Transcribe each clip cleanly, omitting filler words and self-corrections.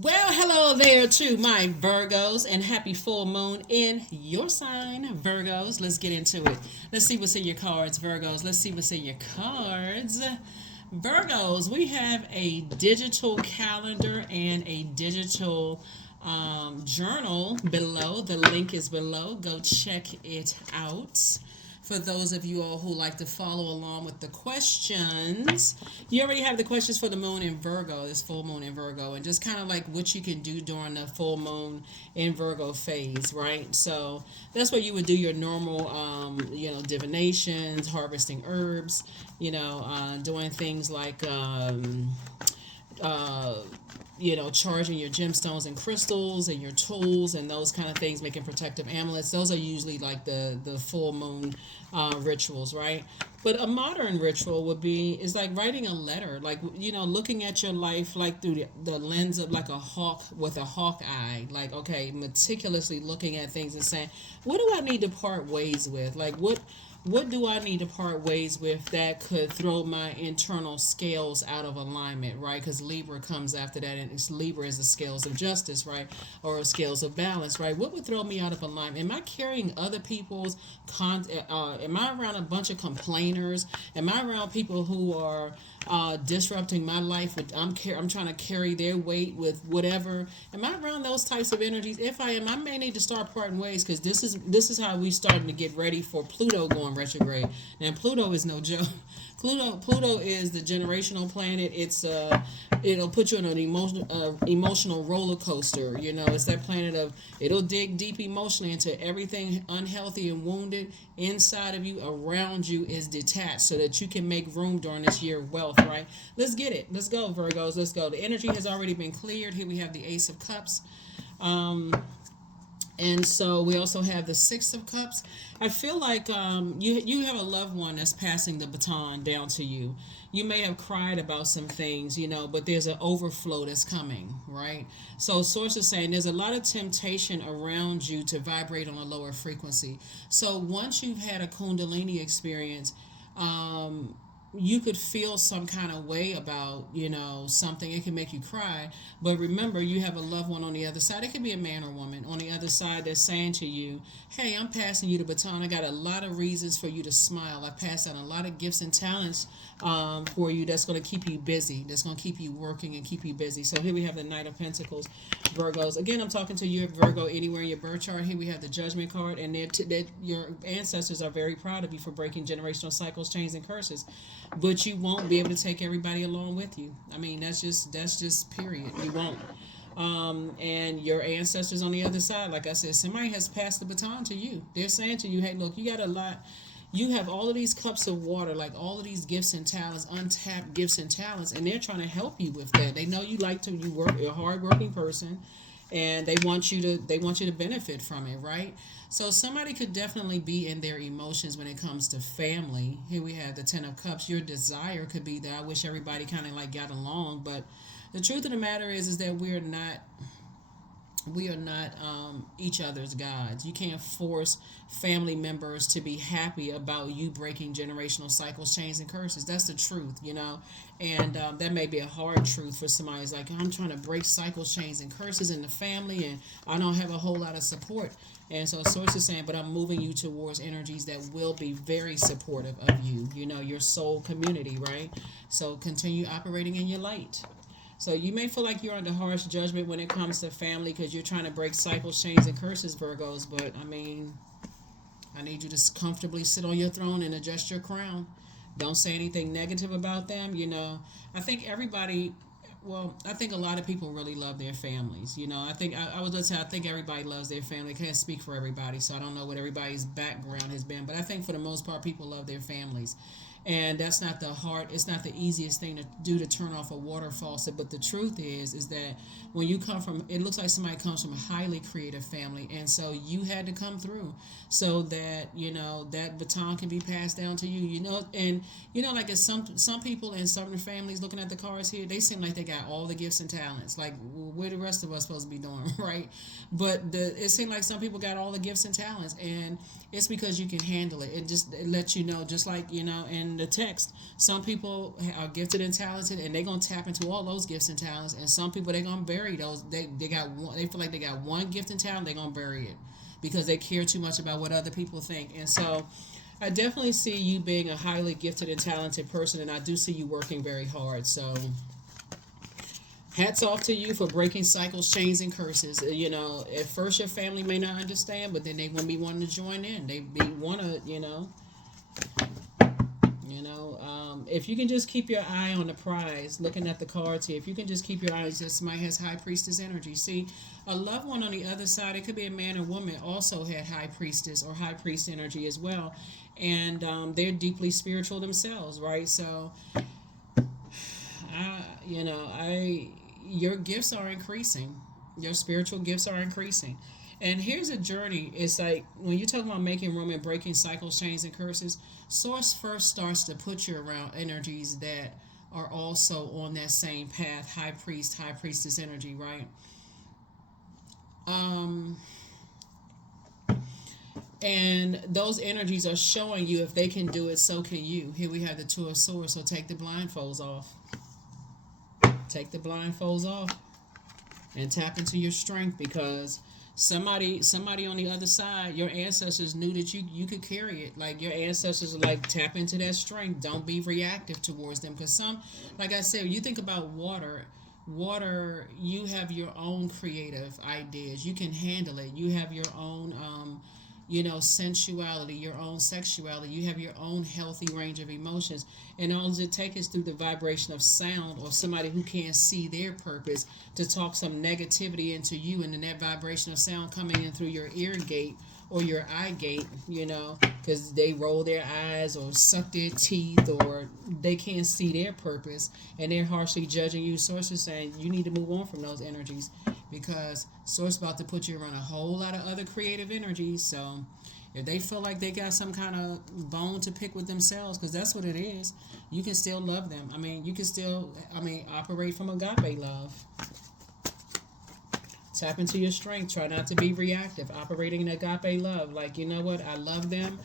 Well, hello there to my Virgos and happy full moon in your sign, Virgos. Let's get into it. Let's see what's in your cards, Virgos. Let's see what's in your cards. Virgos, we have a digital calendar and a digital journal below. The link is below. Go check it out. For those of you all who like to follow along with the questions, you already have the questions for the moon in Virgo, this full moon in Virgo, and just kind of like what you can do during the full moon in Virgo phase, right? So that's where you would do your normal, divinations, harvesting herbs, doing things like uh, charging your gemstones and crystals and your tools and those kind of things, making protective amulets. Those are usually like the full moon rituals, right? But a modern ritual would be is like writing a letter, like looking at your life like through the lens of like a hawk with a hawk eye, like okay, meticulously looking at things and saying, what do I need to part ways with? Like what do I need to part ways with that could throw my internal scales out of alignment, right? Because Libra comes after that, and Libra is the scales of justice, right? Or scales of balance, right? What would throw me out of alignment? Am I carrying other people's am I around a bunch of complainers? Am I around people who are disrupting my life? I'm trying to carry their weight with whatever. Am I around those types of energies? If I am, I may need to start parting ways because this is how we starting to get ready for Pluto going retrograde. Now Pluto is no joke. Pluto is the generational planet. It'll put you on an emotional roller coaster. It's that planet of it'll dig deep emotionally into everything unhealthy and wounded inside of you, around you is detached, so that you can make room during this year of wealth. Right? Let's get it. Let's go, Virgos. Let's go. The energy has already been cleared. Here we have the Ace of Cups. And so we also have the Six of Cups. I feel like you have a loved one that's passing the baton down to you. You may have cried about some things, but there's an overflow that's coming, right? So source is saying there's a lot of temptation around you to vibrate on a lower frequency. So once you've had a Kundalini experience, you could feel some kind of way about something. It can make you cry, but remember you have a loved one on the other side. It could be a man or woman on the other side that's saying to you, hey, I'm passing you the baton. I got a lot of reasons for you to smile. I passed out a lot of gifts and talents for you that's going to keep you busy, that's going to keep you working and keep you busy. So here we have the Knight of Pentacles, Virgos. Again, I'm talking to you, Virgo, anywhere in your birth chart. Here we have the Judgment card, and your ancestors are very proud of you for breaking generational cycles, chains, and curses, but you won't be able to take everybody along with you. I mean, that's just period. You won't. And your ancestors on the other side, like I said, somebody has passed the baton to you. They're saying to you, hey, look, you got a lot. You have all of these cups of water, like all of these gifts and talents, untapped gifts and talents, and they're trying to help you with that. They know you work, you're a hardworking person, and they want you to benefit from it, right? So somebody could definitely be in their emotions when it comes to family. Here we have the Ten of Cups. Your desire could be that I wish everybody kind of like got along, but the truth of the matter is that we are not each other's gods. You can't force family members to be happy about you breaking generational cycles, chains, and curses. That's the truth. And that may be a hard truth for somebody who's like, I'm trying to break cycles, chains, and curses in the family, and I don't have a whole lot of support. And so source is saying, but I'm moving you towards energies that will be very supportive of you, your soul community, right? So continue operating in your light. So you may feel like you're under harsh judgment when it comes to family because you're trying to break cycles, chains, and curses, Virgos. But I mean, I need you to comfortably sit on your throne and adjust your crown. Don't say anything negative about them. I think everybody. Well, I think a lot of people really love their families. I was just say I think everybody loves their family. I can't speak for everybody, so I don't know what everybody's background has been. But I think for the most part, people love their families. And that's not it's not the easiest thing to do, to turn off a water faucet. But the truth is that when you come from, it looks like somebody comes from a highly creative family, and so you had to come through so that that baton can be passed down to you. And like it's some people in certain families, looking at the cards here, they seem like they got all the gifts and talents. Like, where the rest of us supposed to be doing, right? But it seemed like some people got all the gifts and talents, and it's because you can handle it. It lets you know, just like in the text, some people are gifted and talented, and they're gonna tap into all those gifts and talents. And some people they're gonna bury those. They got one. They feel like they got one gift and talent. They're gonna bury it because they care too much about what other people think. And so, I definitely see you being a highly gifted and talented person, and I do see you working very hard. So, hats off to you for breaking cycles, chains, and curses. You know, at first your family may not understand, but then they gonna be wanting to join in. They be wanna, if you can just keep your eye on the prize, looking at the cards here, if you can just keep your eyes, that somebody has high priestess energy. See, a loved one on the other side, it could be a man or woman, also had high priestess or high priest energy as well, and they're deeply spiritual themselves, right? So, your gifts are increasing. Your spiritual gifts are increasing. And here's a journey. It's like when you talk about making room and breaking cycles, chains, and curses, Source first starts to put you around energies that are also on that same path, high priest, high priestess energy, right? Um, and those energies are showing you if they can do it, so can you. Here we have the Two of Swords, so take the blindfolds off. Take the blindfolds off and tap into your strength, because somebody on the other side, your ancestors knew that you could carry it. Like, your ancestors are like, tap into that strength. Don't be reactive towards them, because like I said, you think about water, you have your own creative ideas. You can handle it. You have your own sensuality, your own sexuality. You have your own healthy range of emotions. And all it takes is through the vibration of sound, or somebody who can't see their purpose, to talk some negativity into you, and then that vibration of sound coming in through your ear gate or your eye gate, because they roll their eyes or suck their teeth, or they can't see their purpose, and they're harshly judging you. Source is saying you need to move on from those energies, because Source about to put you around a whole lot of other creative energies. So if they feel like they got some kind of bone to pick with themselves, because that's what it is, you can still love them. You can still, operate from agape love. Tap into your strength. Try not to be reactive. Operating in agape love. Like, you know what? I love them,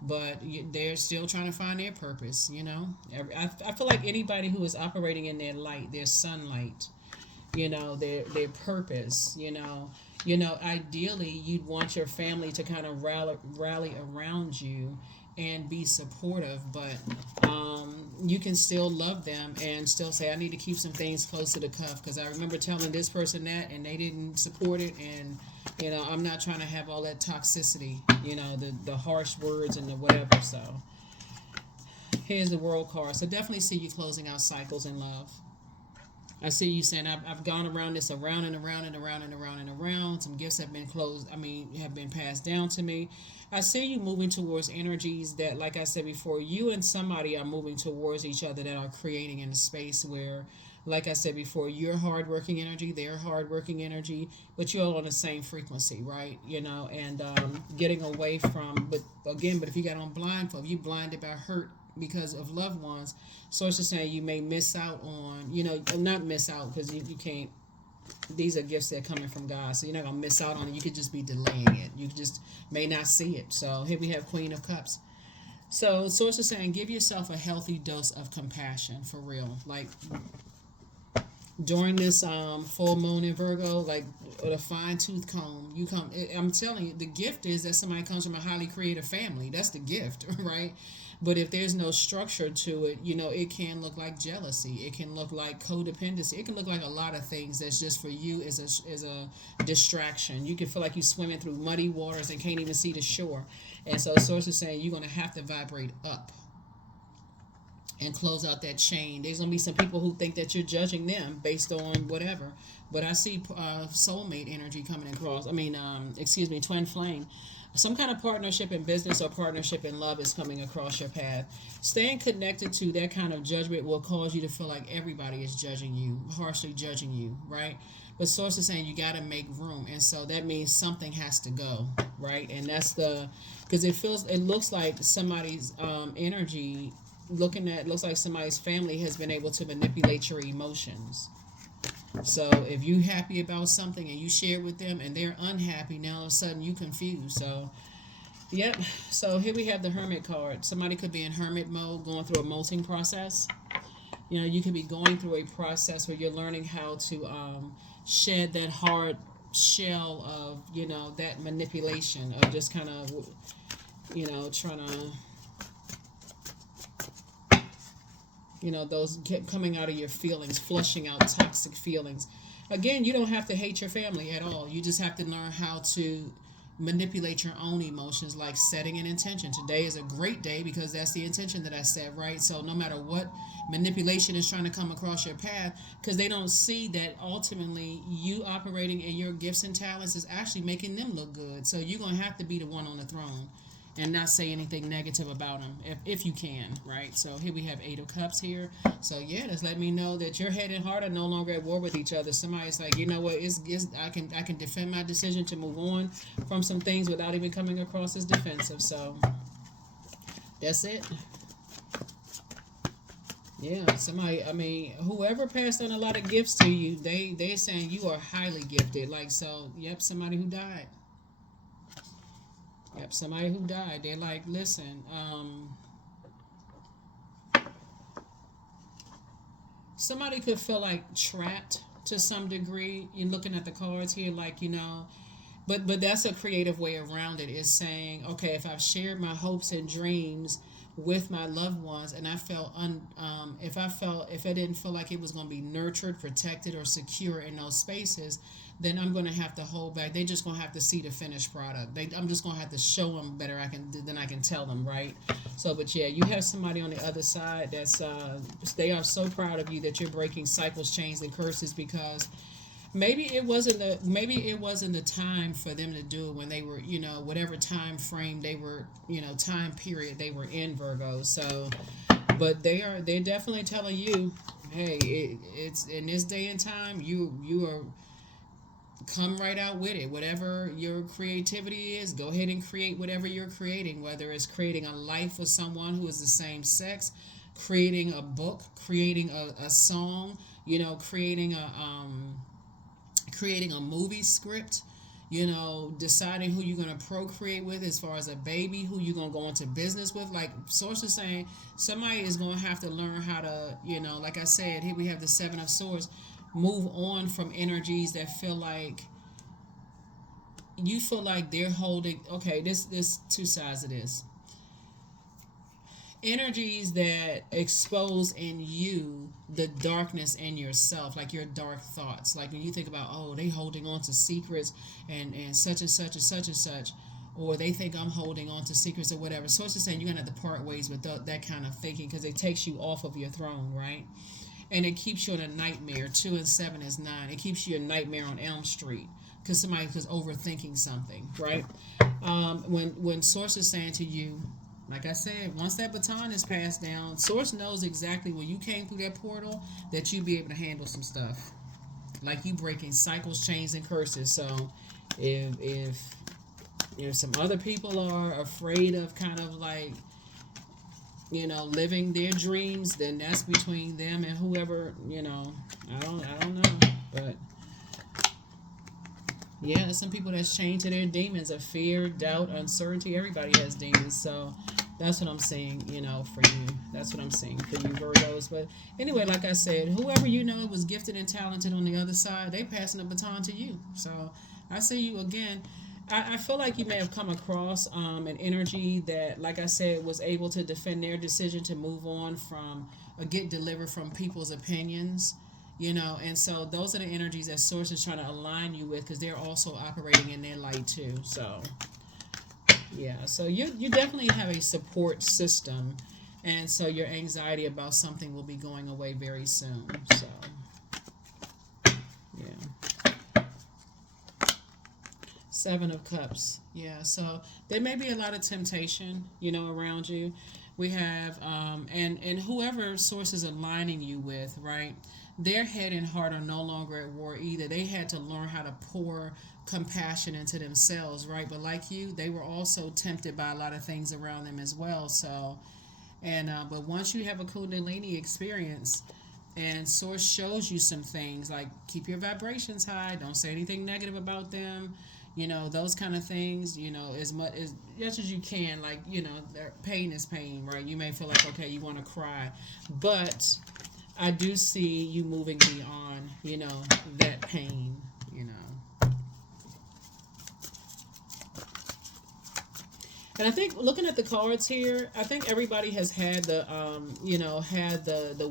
but they're still trying to find their purpose, I feel like anybody who is operating in their light, their sunlight, their purpose, ideally you'd want your family to kind of rally around you and be supportive, but you can still love them and still say, I need to keep some things close to the cuff, because I remember telling this person that and they didn't support it, and I'm not trying to have all that toxicity, the harsh words and the whatever. So here's the World card. So definitely see you closing out cycles in love. I see you saying, I've gone around this, around and around and around and around and around. Some gifts have been have been passed down to me. I see you moving towards energies that, like I said before, you and somebody are moving towards each other, that are creating in a space where, like I said before, you're hardworking energy, they're hardworking energy, but you're all on the same frequency, right? And getting away from, but if you got on blindfold, if you blinded by hurt because of loved ones, Source is saying you may miss out on, not miss out, because you can't, these are gifts that are coming from God, so you're not going to miss out on it. You could just be delaying it. You just may not see it. So here we have Queen of Cups. So Source is saying, give yourself a healthy dose of compassion, for real. Like, during this full moon in Virgo, like with a fine-tooth comb, I'm telling you, the gift is that somebody comes from a highly creative family. That's the gift, right? But if there's no structure to it, it can look like jealousy. It can look like codependency. It can look like a lot of things that's just for you as a distraction. You can feel like you're swimming through muddy waters and can't even see the shore. And so Source is saying you're going to have to vibrate up and close out that chain. There's going to be some people who think that you're judging them based on whatever. But I see soulmate energy coming across. Twin flame. Some kind of partnership in business or partnership in love is coming across your path. Staying connected to that kind of judgment will cause you to feel like everybody is judging you, harshly judging you, right? But Source is saying you got to make room. And so that means something has to go, right? And that's because it looks like somebody's energy, looks like somebody's family has been able to manipulate your emotions. So if you happy about something and you share it with them and they're unhappy, now all of a sudden you confused. So Yep. So here we have the Hermit card. Somebody could be in hermit mode, going through a molting process. You know, you could be going through a process where you're learning how to shed that hard shell of, that manipulation of just kind of, trying to, those coming out of your feelings, flushing out toxic feelings. Again, you don't have to hate your family at all. You just have to learn how to manipulate your own emotions, like setting an intention. Today is a great day because that's the intention that I set, right? So no matter what manipulation is trying to come across your path, because they don't see that ultimately you operating in your gifts and talents is actually making them look good. So you're going to have to be the one on the throne and not say anything negative about them if you can, right? So here we have Eight of Cups here. So yeah, just let me know that your head and heart are no longer at war with each other. Somebody's like, you know what, it's I can defend my decision to move on from some things without even coming across as defensive. So that's it. Yeah, somebody. I mean, whoever passed on a lot of gifts to you, they're saying you are highly gifted. Like so, yep, somebody who died. Yep, somebody who died. They're like, listen, somebody could feel like trapped to some degree. You're looking at the cards here, like but that's a creative way around it. Is saying, okay, if I've shared my hopes and dreams with my loved ones, and I felt if I didn't feel like it was going to be nurtured, protected, or secure in those spaces, then I'm going to have to hold back. They're just going to have to see the finished product. I'm just going to have to show them better than I can tell them, right? So, but yeah, you have somebody on the other side that's they are so proud of you that you're breaking cycles, chains, and curses because maybe it wasn't the time for them to do it when they were whatever time frame they were time period they were in, Virgo. So but they're definitely telling you, hey, it's in this day and time, you are come right out with it. Whatever your creativity is, go ahead and create whatever you're creating, whether it's creating a life with someone who is the same sex, creating a book, creating a song, creating a movie script, deciding who you're going to procreate with as far as a baby, who you're going to go into business with. Like sources saying, somebody is going to have to learn how to, like I said, here we have the Seven of Swords, move on from energies that feel like you feel like they're holding. Okay, this two sides of this. Energies that expose in you the darkness in yourself, like your dark thoughts. Like when you think about, oh, they holding on to secrets and such and such and such and such, or they think I'm holding on to secrets or whatever. So it's just saying you're gonna have to part ways with that kind of thinking because it takes you off of your throne, right? And it keeps you in a nightmare. 2 and 7 is 9. It keeps you a nightmare on Elm Street because somebody was overthinking something, right? When Source is saying to you, like I said, once that baton is passed down, Source knows exactly when you came through that portal that you be able to handle some stuff, like you breaking cycles, chains, and curses. So, if some other people are afraid of kind of like living their dreams, then that's between them and whoever. I don't know, but yeah, there's some people that's chained to their demons of fear, doubt, uncertainty. Everybody has demons, so that's what I'm saying, for you. That's what I'm saying for you, Virgos. But anyway, like I said, whoever was gifted and talented on the other side, they passing the baton to you. So I say you again. I feel like you may have come across an energy that, like I said, was able to defend their decision to move on from or get delivered from people's opinions. And so those are the energies that Source is trying to align you with because they're also operating in their light too. So yeah, so you definitely have a support system, and so your anxiety about something will be going away very soon. So yeah, 7 of Cups. Yeah, so there may be a lot of temptation, around you. We have and whoever Source is aligning you with, right? Their head and heart are no longer at war either. They had to learn how to pour compassion into themselves, right? But like you, they were also tempted by a lot of things around them as well. So, but once you have a Kundalini experience, and Source shows you some things like keep your vibrations high, don't say anything negative about them, those kind of things, as much as you can, like, pain is pain, right? You may feel like, okay, you want to cry, but I do see you moving beyond, that pain, And I think looking at the cards here, I think everybody has had the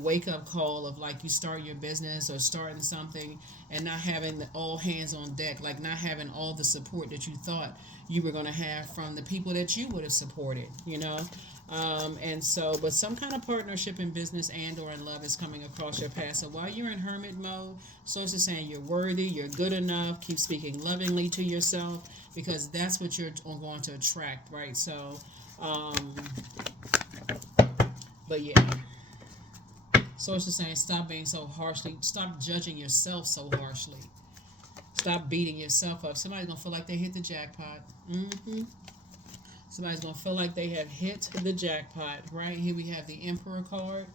wake up call of, like, you start your business or starting something and not having all hands on deck, like not having all the support that you thought you were going to have from the people that you would have supported. And so, but some kind of partnership in business and or in love is coming across your path. So while you're in hermit mode, source is saying you're worthy, you're good enough. Keep speaking lovingly to yourself, because that's what you're going to attract, right? So, but yeah, source is saying stop being so harshly, stop judging yourself so harshly, stop beating yourself up. Somebody's gonna feel like they hit the jackpot. Somebody's going to feel like they have hit the jackpot, right? Here we have the Emperor card,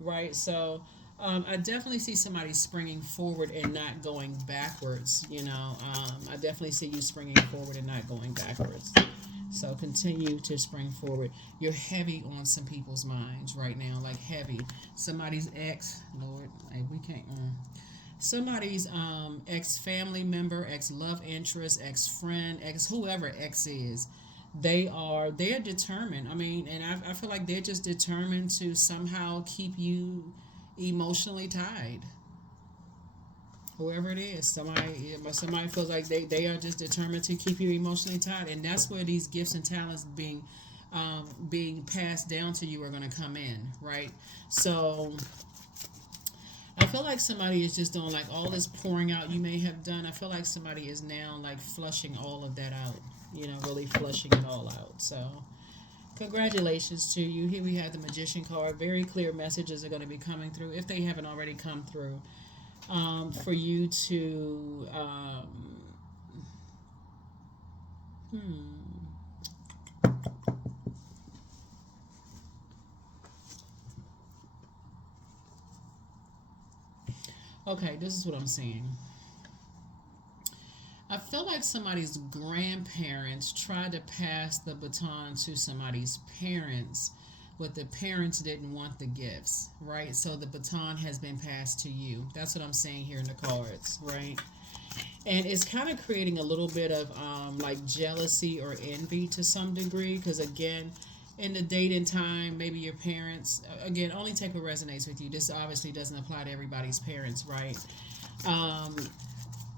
right? So I definitely see somebody springing forward and not going backwards, I definitely see you springing forward and not going backwards. So continue to spring forward. You're heavy on some people's minds right now, like heavy. Somebody's ex, Lord, hey, we can't... Somebody's ex family member, ex love interest, ex friend, ex whoever ex is, they're determined. I mean, and I feel like they're just determined to somehow keep you emotionally tied. Whoever it is, somebody feels like they are just determined to keep you emotionally tied, and that's where these gifts and talents being passed down to you are going to come in, right? So I feel like somebody is just doing, like, all this pouring out you may have done. I feel like somebody is now, like, flushing all of that out, really flushing it all out. So congratulations to you. Here we have the Magician card. Very clear messages are going to be coming through, if they haven't already come through, for you to okay, this is what I'm seeing. I feel like somebody's grandparents tried to pass the baton to somebody's parents, but the parents didn't want the gifts, right? So the baton has been passed to you. That's what I'm saying here in the cards, right? And it's kind of creating a little bit of like jealousy or envy to some degree, because again, in the dating time, maybe your parents, again, only take what resonates with you. This obviously doesn't apply to everybody's parents, right? Um,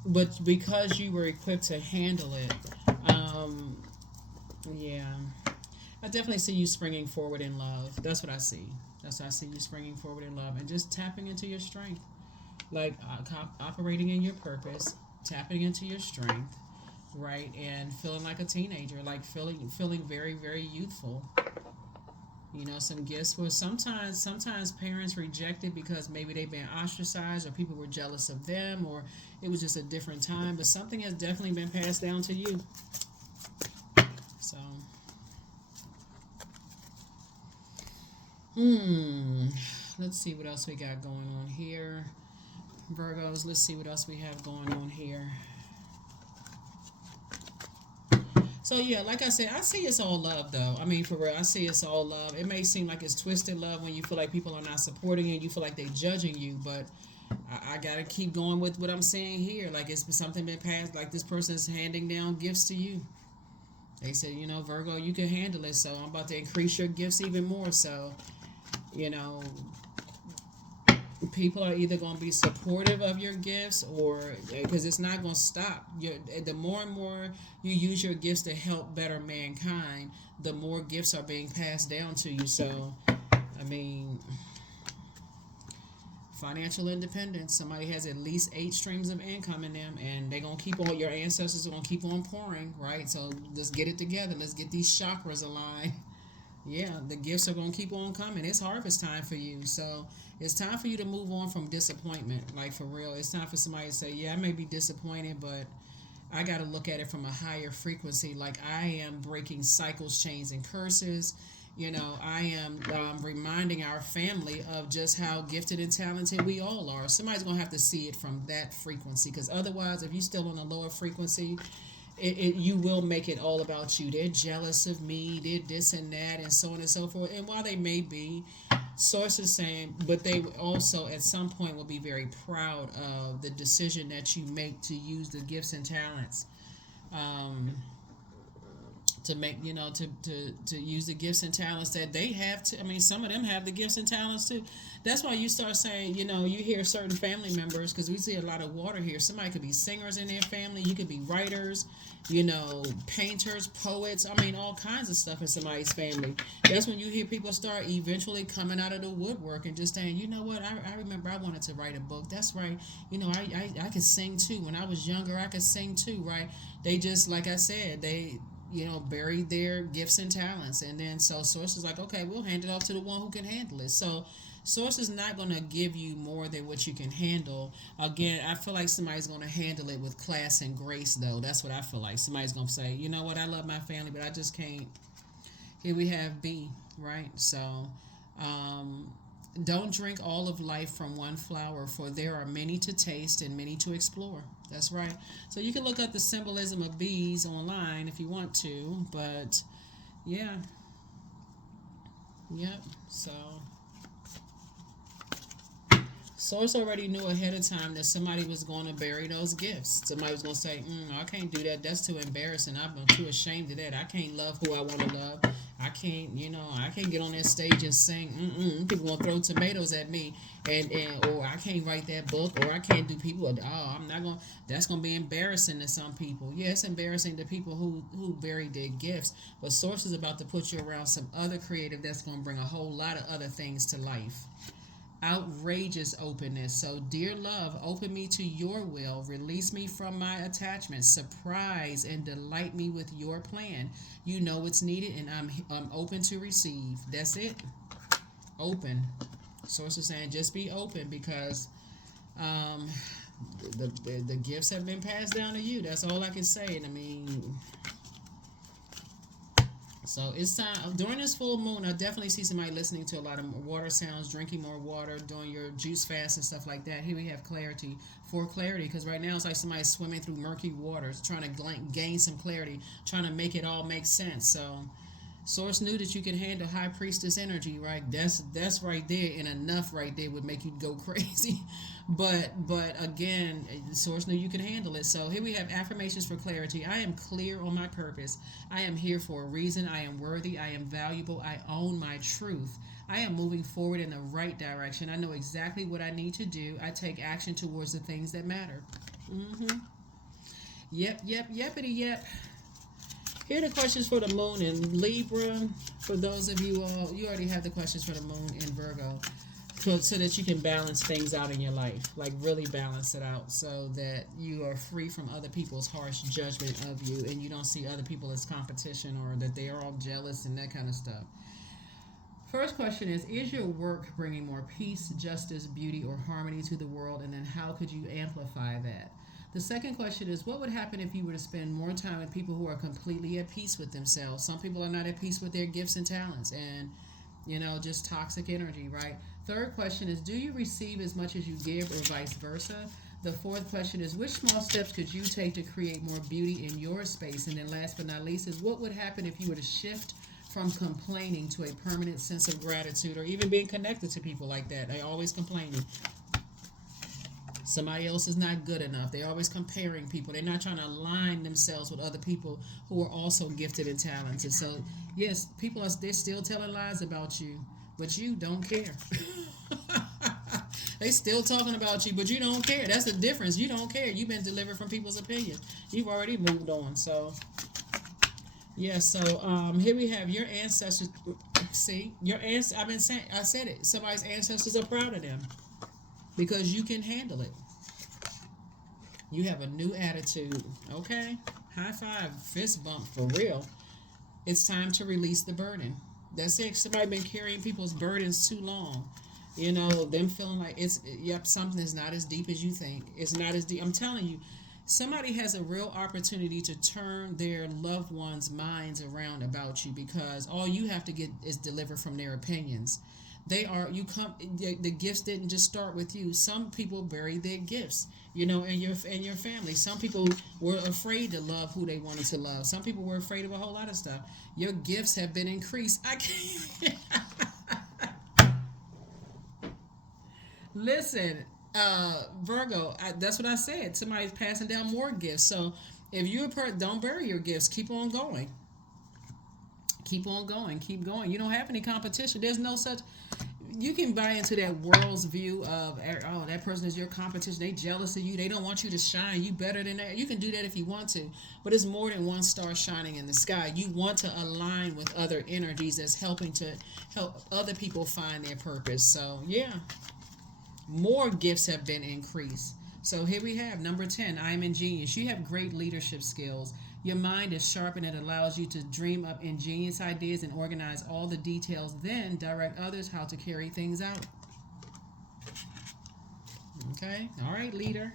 but because you were equipped to handle it, yeah, I definitely see you springing forward in love. That's what I see. That's what I see, you springing forward in love and just tapping into your strength, like operating in your purpose, tapping into your strength, right, and feeling like a teenager, like feeling very, very youthful. Some gifts were sometimes parents rejected because maybe they've been ostracized or people were jealous of them, or it was just a different time. But something has definitely been passed down to you. So, let's see what else we got going on here. Virgos, let's see what else we have going on here. So yeah, like I said, I see it's all love though. I mean, for real, I see it's all love. It may seem like it's twisted love when you feel like people are not supporting you, you feel like they're judging you, but I gotta keep going with what I'm saying here. Like, it's something been passed, like this person is handing down gifts to you. They said, Virgo, you can handle it, so I'm about to increase your gifts even more. So, you know, people are either going to be supportive of your gifts, or because it's not going to stop. The more and more you use your gifts to help better mankind, the more gifts are being passed down to you. So, I mean, financial independence. Somebody has at least 8 streams of income in them, and they're going to keep on, your ancestors are going to keep on pouring, right? So let's get it together. Let's get these chakras aligned. Yeah, the gifts are going to keep on coming. It's harvest time for you. So it's time for you to move on from disappointment. Like, for real. It's time for somebody to say, yeah, I may be disappointed, but I got to look at it from a higher frequency. Like, I am breaking cycles, chains, and curses. I am reminding our family of just how gifted and talented we all are. Somebody's going to have to see it from that frequency, because otherwise, if you're still on a lower frequency, you will make it all about you. They're jealous of me, they're this and that, and so on and so forth. And while they may be, source is saying, but they also at some point will be very proud of the decision that you make to use the gifts and talents, um, to make, to use the gifts and talents that they have to. I mean, some of them have the gifts and talents too. That's why you start saying, you hear certain family members, because we see a lot of water here. Somebody could be singers in their family, you could be writers, painters, poets. I mean, all kinds of stuff in somebody's family. That's when you hear people start eventually coming out of the woodwork and just saying, you know what, I remember I wanted to write a book. That's right. I could sing too. When I was younger, I could sing too, right? They just, like I said, they buried their gifts and talents. And then so source is like, okay, we'll hand it off to the one who can handle it. So source is not going to give you more than what you can handle. Again, I feel like somebody's going to handle it with class and grace, though. That's what I feel like. Somebody's going to say, you know what, I love my family, but I just can't. Here we have B, right? So um, don't drink all of life from one flower, for there are many to taste and many to explore. That's right. So you can look up the symbolism of bees online if you want to, but yeah, yep. So Source already knew ahead of time that somebody was going to bury those gifts. Somebody was going to say, I can't do that. That's too embarrassing. I'm too ashamed of that. I can't love who I want to love. I can't, I can't get on that stage and sing. People going to throw tomatoes at me. And or I can't write that book, or I can't do people. Oh, I'm not going to, that's going to be embarrassing to some people. Yeah, it's embarrassing to people who buried their gifts. But Source is about to put you around some other creative that's going to bring a whole lot of other things to life. Outrageous openness. So, dear love, open me to your will. Release me from my attachments. Surprise and delight me with your plan. You know what's needed, and I'm open to receive. That's it. Open. Source is saying just be open, because um, the gifts have been passed down to you. That's all I can say. And I mean, so it's time. During this full moon, I definitely see somebody listening to a lot of water sounds, drinking more water, doing your juice fast and stuff like that. Here we have clarity. For clarity, because right now it's like somebody's swimming through murky waters, trying to gain some clarity, trying to make it all make sense. So Source knew that you could handle High Priestess energy, right? That's right there, and enough right there would make you go crazy. But again, Source knew you could handle it. So here we have affirmations for clarity. I am clear on my purpose. I am here for a reason. I am worthy. I am valuable. I own my truth. I am moving forward in the right direction. I know exactly what I need to do. I take action towards the things that matter. Yepity yep. Here are the questions for the moon in Libra. For those of you all, you already have the questions for the moon in Virgo, so that you can balance things out in your life, like really balance it out, so that you are free from other people's harsh judgment of you, and you don't see other people as competition, or that they are all jealous and that kind of stuff. First question is your work bringing more peace, justice, beauty, or harmony to the world? And then how could you amplify that? The second question is, what would happen if you were to spend more time with people who are completely at peace with themselves? Some people are not at peace with their gifts and talents, and, just toxic energy, right? Third question is, do you receive as much as you give, or vice versa? The fourth question is, which small steps could you take to create more beauty in your space? And then last but not least is, what would happen if you were to shift from complaining to a permanent sense of gratitude, or even being connected to people like that? They're always complaining. Somebody else is not good enough. They're always comparing people. They're not trying to align themselves with other people who are also gifted and talented. So, yes, they're still telling lies about you, but you don't care. They still talking about you, but you don't care. That's the difference. You don't care. You've been delivered from people's opinions. You've already moved on. So, here we have your ancestors. See, I said it. Somebody's ancestors are proud of them, because you can handle it. You have a new attitude. Okay? High five, fist bump for real. It's time to release the burden. That's it. Somebody been carrying people's burdens too long. Them feeling like something is not as deep as you think. It's not as deep. I'm telling you, somebody has a real opportunity to turn their loved ones' minds around about you, because all you have to get is delivered from their opinions. They are you come. The gifts didn't just start with you. Some people bury their gifts, you know, in your family. Some people were afraid to love who they wanted to love. Some people were afraid of a whole lot of stuff. Your gifts have been increased. I can't listen, Virgo. That's what I said. Somebody's passing down more gifts. So if you're don't bury your gifts. Keep on going. Keep on going. Keep going. You don't have any competition. There's no such. You can buy into that world's view of, oh, that person is your competition. They jealous of you. They don't want you to shine. You better than that. You can do that if you want to, but it's more than one star shining in the sky. You want to align with other energies that's helping to help other people find their purpose. So yeah, more gifts have been increased. So here we have number 10. I am ingenious. You have great leadership skills. Your mind is sharp and it allows you to dream up ingenious ideas and organize all the details, then direct others how to carry things out. Okay? All right, leader.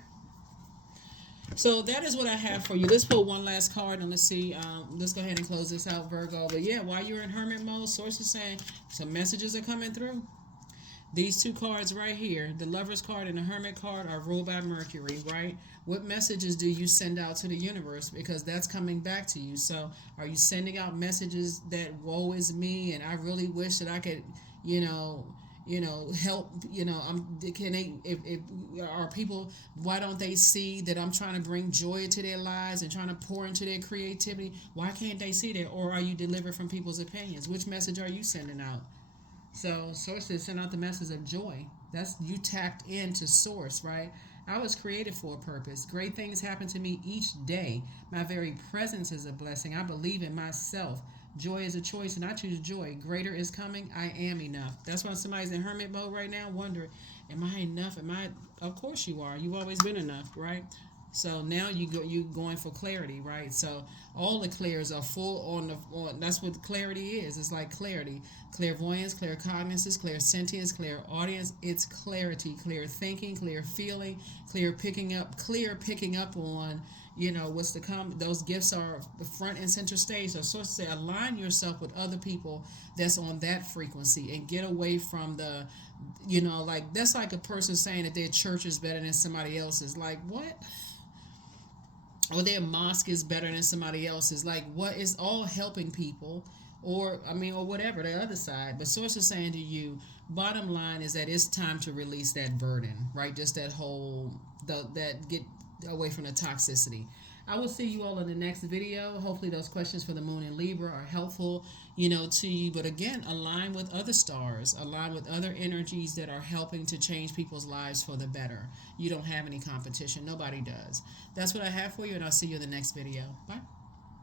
So that is what I have for you. Let's pull one last card and let's see. Let's go ahead and close this out, Virgo. But yeah, while you're in hermit mode, source is saying some messages are coming through. These two cards right here, the Lover's card and the Hermit card, are ruled by Mercury, right? What messages do you send out to the universe? Because that's coming back to you. So are you sending out messages that woe is me and I really wish that I could, help, can they, if are people, why don't they see that I'm trying to bring joy to their lives and trying to pour into their creativity? Why can't they see that? Or are you delivered from people's opinions? Which message are you sending out? So sources send out the message of joy. That's you tapped into source, right? I was created for a purpose. Great things happen to me each day. My very presence is a blessing. I believe in myself. Joy is a choice, and I choose joy. Greater is coming. I am enough. That's why somebody's in hermit mode right now, wondering, am I enough? Am I? Of course you are. You've always been enough, right? So now you going for clarity, right? So all the clairs are full on that's what clarity is. It's like clarity, clairvoyance, claircognizance, clairsentience, clairaudience. It's clarity, clear thinking, clear feeling, clear picking up on what's to come. Those gifts are the front and center stage. So sources say align yourself with other people that's on that frequency and get away from the like that's like a person saying that their church is better than somebody else's. Like what? Or their mosque is better than somebody else's. Like what is all helping people, or whatever the other side. But source is saying to you, bottom line is that it's time to release that burden, right? Just that whole that get away from the toxicity. I will see you all in the next video. Hopefully those questions for the moon and Libra are helpful, to you. But again, align with other stars, align with other energies that are helping to change people's lives for the better. You don't have any competition. Nobody does. That's what I have for you, and I'll see you in the next video. Bye.